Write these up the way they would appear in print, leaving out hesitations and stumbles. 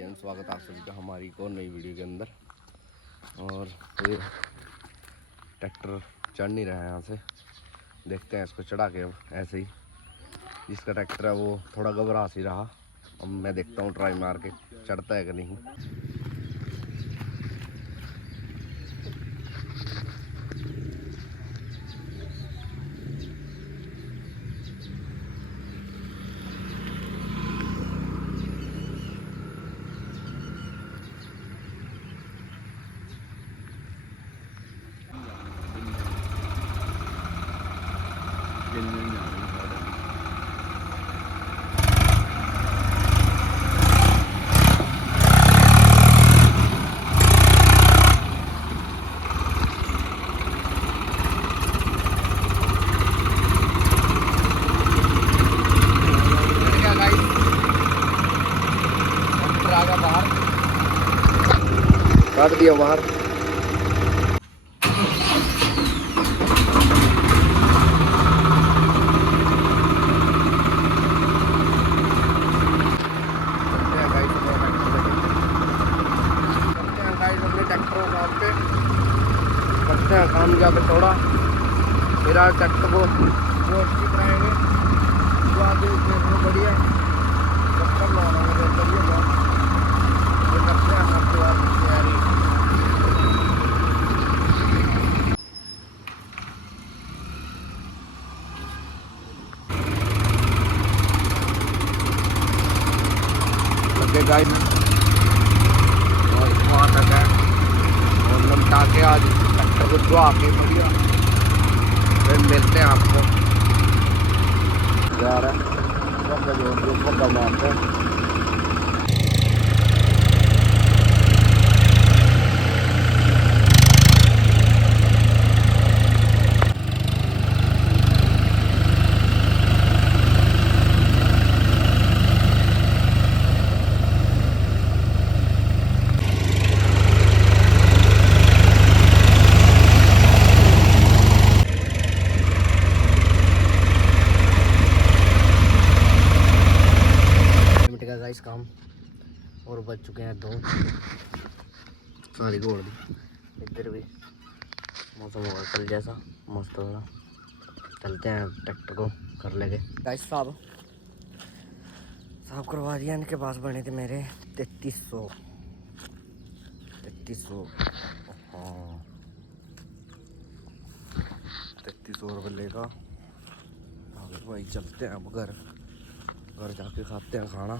भाईजान, स्वागत है आप सभी का हमारी एक और नई वीडियो के अंदर। और ये ट्रैक्टर चढ़ नहीं रहा है यहाँ से, देखते हैं इसको चढ़ा के। अब ऐसे ही जिसका ट्रैक्टर है वो थोड़ा घबरा सी रहा। अब मैं देखता हूँ ट्राई मार के चढ़ता है कि नहीं। काट दिया बाहर। करते हैं काम जाकर थोड़ा, मेरा ट्रैक्टर को वॉश भी कराएंगे। जो आगे बढ़िया चक्कर लगाएंगे, बढ़िया ये करते हैं आपके बाद तैयारी। लगे गाइस और वहाँ तक है, और लमटा के आज ट्रैक्टर को धुआ के बढ़िया फिर मिलते हैं आपको। जा रहा है मारते हैं। गाइस काम और बच चुके हैं 2 सारी घोड़ दी। इधर भी मौसम होगा कल जैसा मस्त होगा। चलते हैं ट्रैक्टर को कर लेंगे। गाइस साहब करवा दिया। इनके पास बने थे मेरे 3300 हाँ 3300 रुपये लेगा। आगे भाई चलते हैं अब घर जाके खाते हैं खाना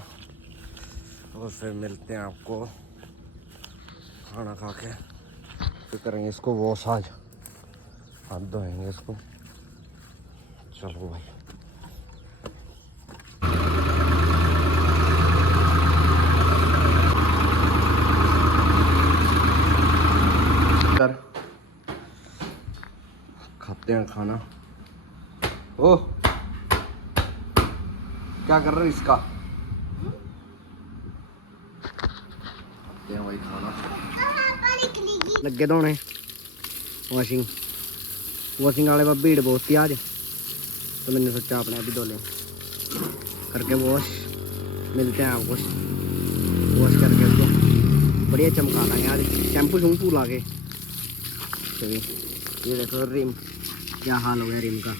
और फिर मिलते हैं आपको। खाना खा के फिर करेंगे इसको वॉश। आज हाथ धोएंगे इसको। चलो भाई खाते हैं खाना। ओ क्या कर रहे हैं इसका? भाई खाना लगे धोने। वॉशिंग वाले पर भीड़ बहुत थी आज, तो मैंने सोचा अपने आप ही धो लें करके वॉश। मिलते हैं आपको वॉश करके उसको बढ़िया चमकाना है यार। शैम्पू ला के। तो ये देखो रिम क्या हाल हो गया रिम का।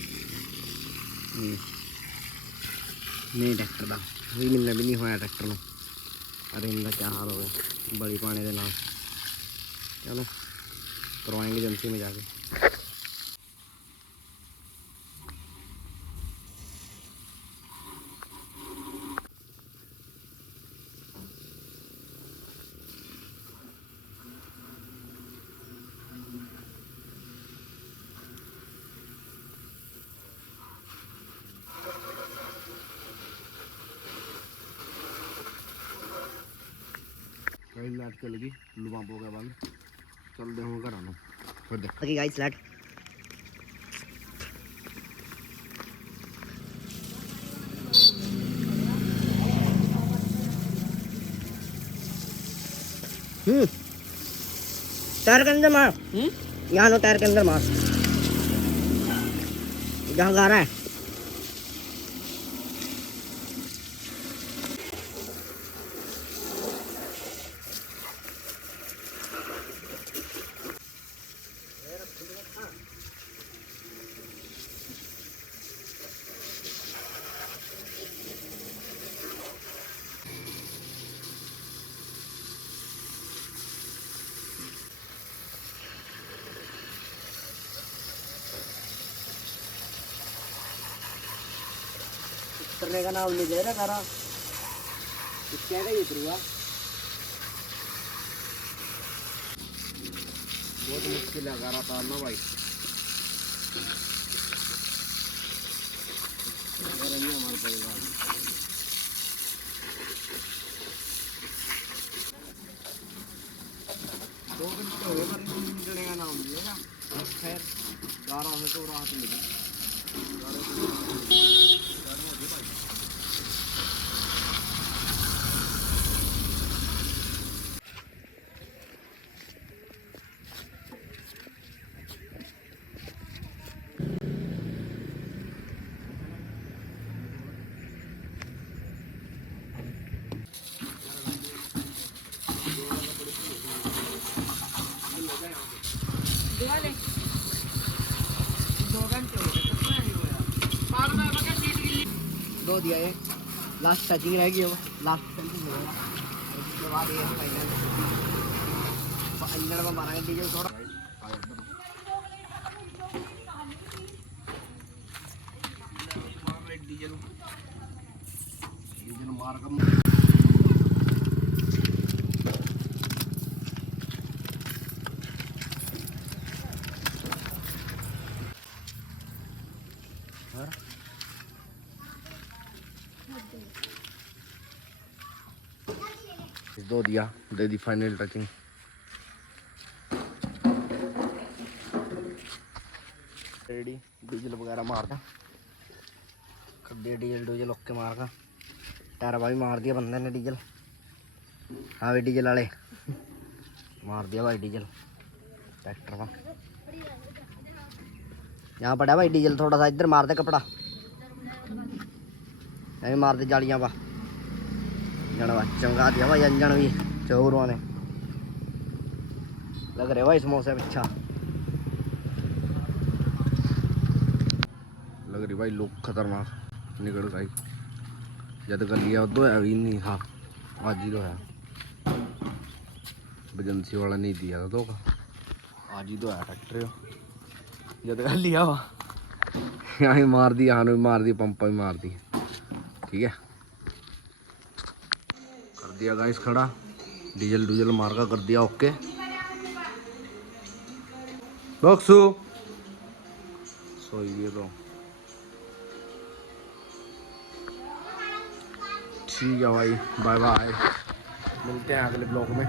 नहीं ट्रैक्टर का भी मिलना भी नहीं होया ट्रैक्टर में। अरे इनका क्या हाल हो गया बड़ी पाने के नाम। चलो करवाएंगे एजेंसी में जाके। लाइट चलेगी लुबाप हो गया बंद। चल दे घर आना फिर देख गाइस लाइट। टायर के अंदर मार। यहाँ लो टायर के अंदर मार जहाँ गा रहा है। उतरने का नाम नहीं दे रहा करा क्या का उतरूंगा। बहुत मुश्किल है गारा तारना भाई। हमारे परिवार दो घंटे हो गए पर निकलने का नाम नहीं है ना। खैर गारा है तो राहत मिली। दो दिया ये लास्ट टचिंग रह गई। लास्ट टचिंग होगा उसके बाद ये फाइनल इंजन में मारेंगे डीजल थोड़ा। डीजल डीजल मार कर दो दिया दे दी फाइनल टचिंग। रेडी डीजल वगैरह मार दिया खड्डे डीजल डूजल ओके मार का टायर भाई मार दिया बंदे ने डीजल। हाँ भाई डीजल वाले मार दिया भाई डीजल ट्रैक्टर का। यहाँ पड़ा भाई डीजल थोड़ा सा इधर मार दे कपड़ा नहीं मार दे जालियाँ पा जनवा चमका दिया भाई अंजन भी चोरों ने लग रहे भाई समोसे अच्छा लग रही भाई लोग खतरनाक निकल गई जब कर लिया उदो अभी नहीं था आज ही तो है एजेंसी वाला नहीं दिया था तो आज ही तो है ट्रैक्टर जब कर लिया वा यहाँ ही मार दी यहाँ भी मार दी पंपा भी मार दी ठीक है कर दिया गाइस खड़ा डीजल डूजल मार का कर दिया ओके। बक्सू सो ये तो ठीक है भाई बाय बाय मिलते हैं अगले ब्लॉग में।